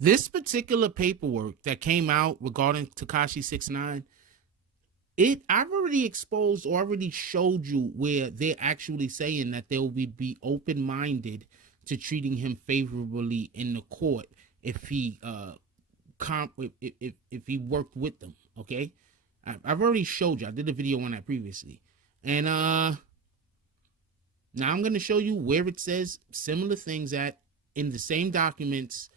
This particular paperwork that came out regarding Tekashi 6ix9ine, I've already exposed or already showed you where they're actually saying that they will be open-minded to treating him favorably in the court if he if he worked with them. Okay, I've already showed you. I did a video on that previously, and now I'm going to show you where it says similar things in the same documents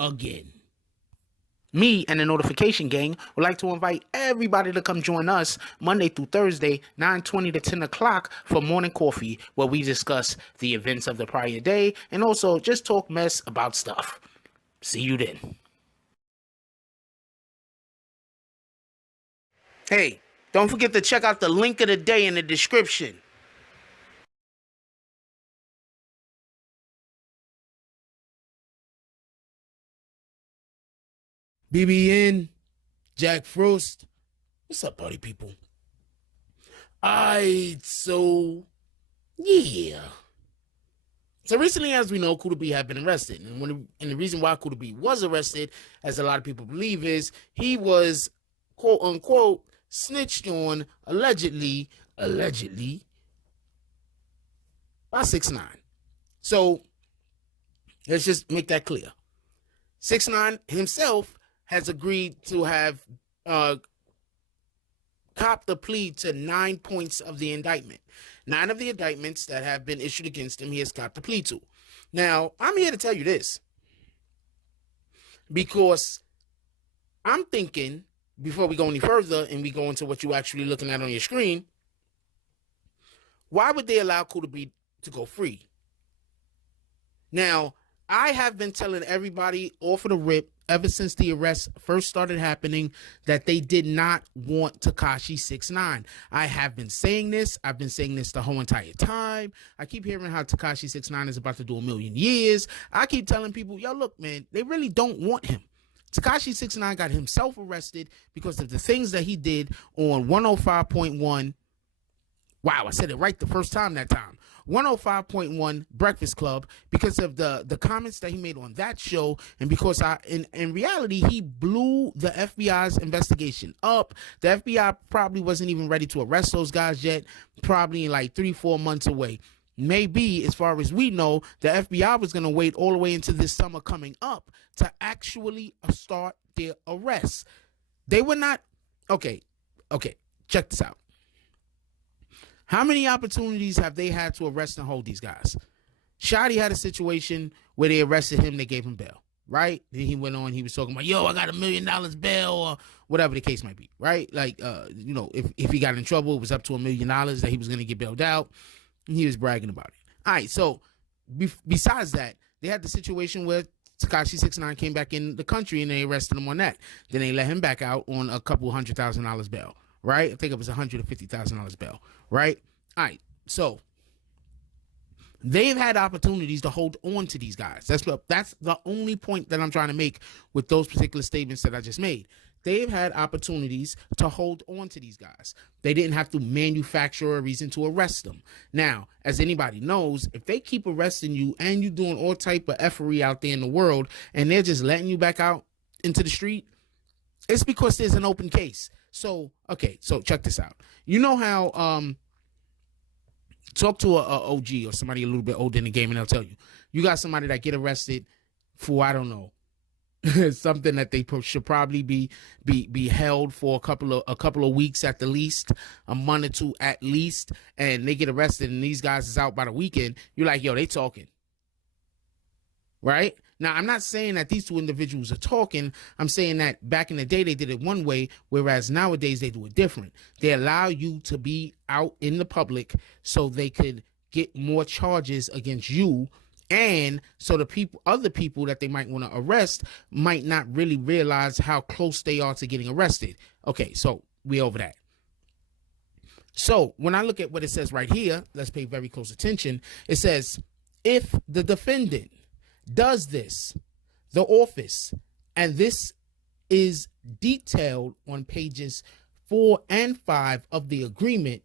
again. Me and the Notification Gang would like to invite everybody to come join us Monday through Thursday, 9:20 to 10 o'clock for morning coffee, where we discuss the events of the prior day and also just talk mess about stuff. See you then. Hey, don't forget to check out the link of the day in the description. BBN, Jack Frost. What's up, party people? So yeah. So recently, as we know, Kuda B had been arrested. And the reason why Kuda B was arrested, as a lot of people believe, is he was, quote unquote, snitched on, allegedly, by 6ix9ine. So let's just make that clear. 6ix9ine himself has agreed to have copped the plea to 9 points of the indictment. 9 of the indictments that have been issued against him, he has copped the plea to. Now, I'm here to tell you this, because I'm thinking, before we go any further and we go into what you're actually looking at on your screen, why would they allow Kuda B to go free? Now, I have been telling everybody off of the rip ever since the arrests first started happening that they did not want Tekashi 6ix9ine. I have been saying this. I've been saying this the whole entire time. I keep hearing how Tekashi 6ix9ine is about to do 1,000,000 years. I keep telling people, yo, look, man, they really don't want him. Tekashi 6ix9ine got himself arrested because of the things that he did on 105.1. Wow, I said it right the first time that time. 105.1 Breakfast Club, because of the comments that he made on that show, and because in reality he blew the FBI's investigation up. The FBI probably wasn't even ready to arrest those guys yet, probably like 3-4 months away. Maybe, as far as we know, the FBI was going to wait all the way into this summer coming up to actually start their arrests. They were not. Okay, check this out. How many opportunities have they had to arrest and hold these guys? Shotty had a situation where they arrested him, they gave him bail, right? Then he went on, he was talking about, yo, I got $1 million bail, or whatever the case might be, right? Like, if he got in trouble, it was up to $1 million that he was going to get bailed out, and he was bragging about it. All right, so besides that, they had the situation where Tekashi 6ix9ine came back in the country and they arrested him on that. Then they let him back out on a couple $100,000 bail. Right? I think it was $150,000 bail, right? All right, so they've had opportunities to hold on to these guys. That's the only point that I'm trying to make with those particular statements that I just made. They've had opportunities to hold on to these guys. They didn't have to manufacture a reason to arrest them. Now, as anybody knows, if they keep arresting you and you're doing all type of effery out there in the world and they're just letting you back out into the street, it's because there's an open case. So, okay, so check this out. You know how, talk to a OG or somebody a little bit older in the game and they'll tell you, you got somebody that get arrested for, I don't know, something that they should probably be held for a couple of weeks at the least, a month or two at least, and they get arrested and these guys is out by the weekend. You're like, yo, they talking. Right? Now, I'm not saying that these two individuals are talking. I'm saying that back in the day, they did it one way, whereas nowadays they do it different. They allow you to be out in the public so they could get more charges against you, and so the other people that they might want to arrest might not really realize how close they are to getting arrested. Okay, so we over that. So when I look at what it says right here, let's pay very close attention. It says, if the defendant does this, the office, and this is detailed on pages 4 and 5 of the agreement,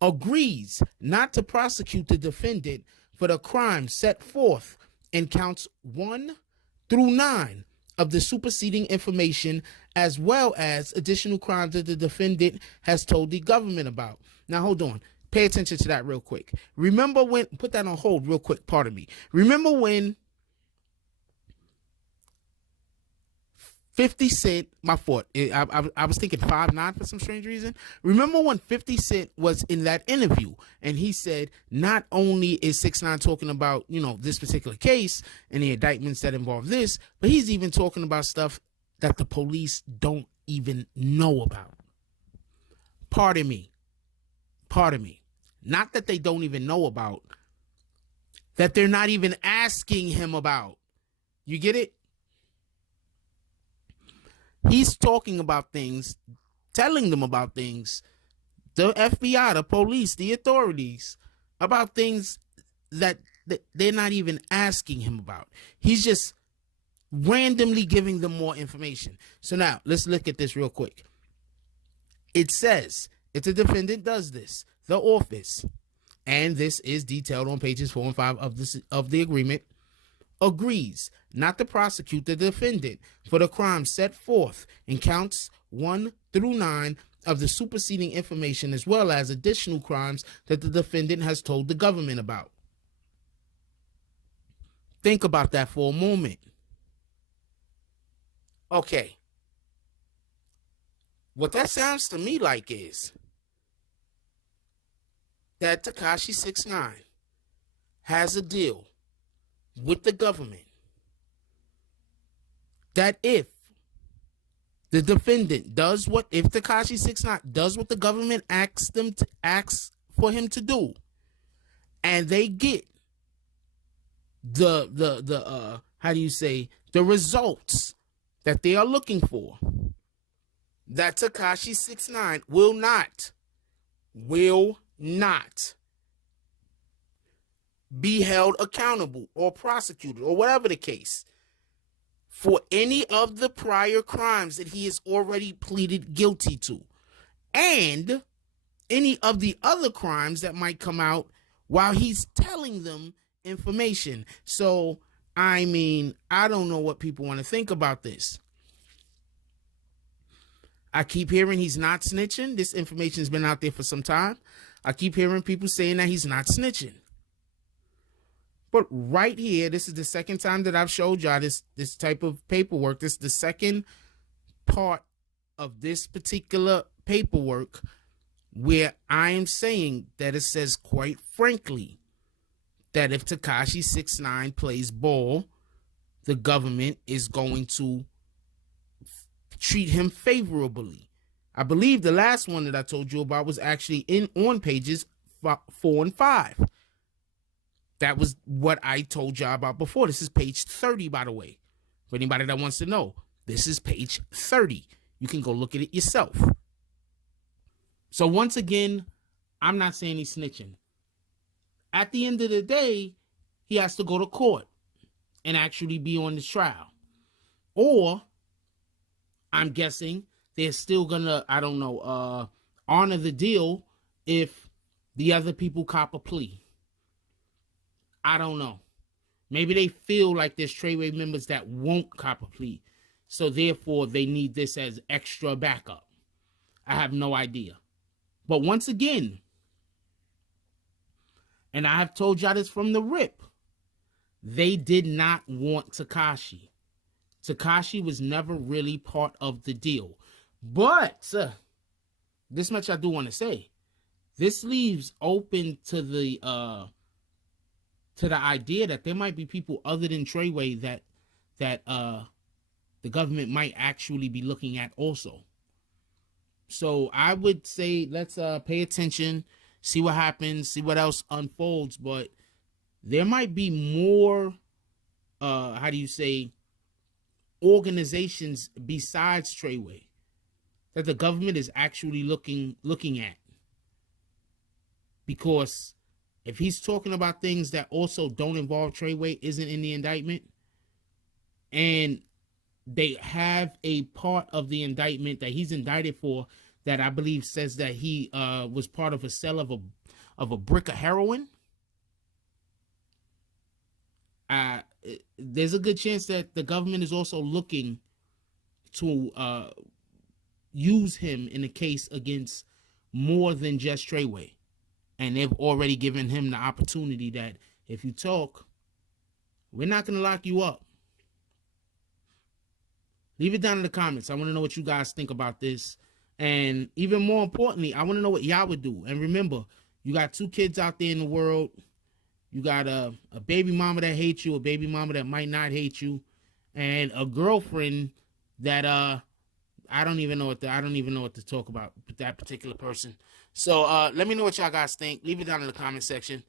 agrees not to prosecute the defendant for the crime set forth in counts 1, through 9 of the superseding information, as well as additional crimes that the defendant has told the government about. Now, hold on. Pay attention to that real quick. Remember when, put that on hold real quick, pardon me. Remember when 50 Cent, my fault, I was thinking 5'9" for some strange reason. Remember when 50 Cent was in that interview and he said, not only is 6ix9ine talking about, this particular case and the indictments that involve this, but he's even talking about stuff that the police don't even know about. Pardon me. Not that they don't even know about, that they're not even asking him about. You get it? He's talking about things, telling them about things, the FBI, the police, the authorities, about things that they're not even asking him about. He's just randomly giving them more information. So now, let's look at this real quick. It says, if the defendant does this, the office, and this is detailed on pages 4 and 5 of the agreement, agrees not to prosecute the defendant for the crime set forth in counts 1 through 9 of the superseding information, as well as additional crimes that the defendant has told the government about. Think about that for a moment. Okay. What that sounds to me like is that Tekashi 6ix9ine has a deal with the government that if the defendant does what, if Tekashi 6ix9ine does what the government asks for him to do, and they get the the results that they are looking for, that Tekashi 6ix9ine will not be held accountable or prosecuted or whatever the case for any of the prior crimes that he has already pleaded guilty to, and any of the other crimes that might come out while he's telling them information. So, I mean, I don't know what people want to think about this. I keep hearing he's not snitching. This information's been out there for some time. I keep hearing people saying that he's not snitching. But right here, this is the second time that I've showed y'all this type of paperwork. This is the second part of this particular paperwork where I am saying that it says, quite frankly, that if Tekashi 6ix9ine plays ball, the government is going to treat him favorably. I believe the last one that I told you about was actually on pages 4 and 5. That was what I told y'all about before. This is page 30, by the way. For anybody that wants to know, this is page 30. You can go look at it yourself. So once again, I'm not saying he's snitching. At the end of the day, he has to go to court and actually be on the trial. Or, I'm guessing, they're still gonna, honor the deal if the other people cop a plea. I don't know. Maybe they feel like there's Treyway members that won't cop a plea, so therefore they need this as extra backup. I have no idea. But once again, and I have told y'all this from the rip, they did not want Tekashi. Tekashi was never really part of the deal. But this much I do want to say. This leaves open to the idea that there might be people other than Treyway that the government might actually be looking at also. So I would say let's pay attention, see what happens, see what else unfolds. But there might be more, organizations besides Treyway that the government is actually looking at. Because if he's talking about things that also don't involve Treyway, isn't in the indictment, and they have a part of the indictment that he's indicted for that I believe says that he was part of a sale of a brick of heroin, there's a good chance that the government is also looking to use him in a case against more than just Treyway. And they've already given him the opportunity that if you talk, we're not going to lock you up. Leave it down in the comments. I want to know what you guys think about this. And even more importantly, I want to know what y'all would do. And remember, you got 2 kids out there in the world. You got a baby mama that hates you, a baby mama that might not hate you, and a girlfriend that I don't even know what to talk about with that particular person. So let me know what y'all guys think. Leave it down in the comment section.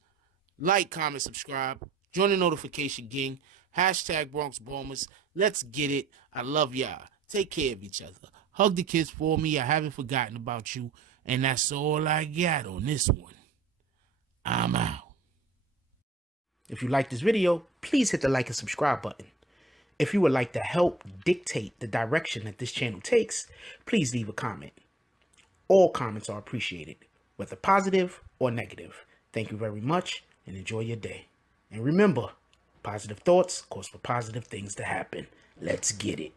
Like, comment, subscribe. Join the notification gang. Hashtag Bronx Bombers. Let's get it. I love y'all. Take care of each other. Hug the kids for me. I haven't forgotten about you. And that's all I got on this one. I'm out. If you like this video, please hit the like and subscribe button. If you would like to help dictate the direction that this channel takes, please leave a comment. All comments are appreciated, whether positive or negative. Thank you very much and enjoy your day. And remember, positive thoughts cause for positive things to happen. Let's get it.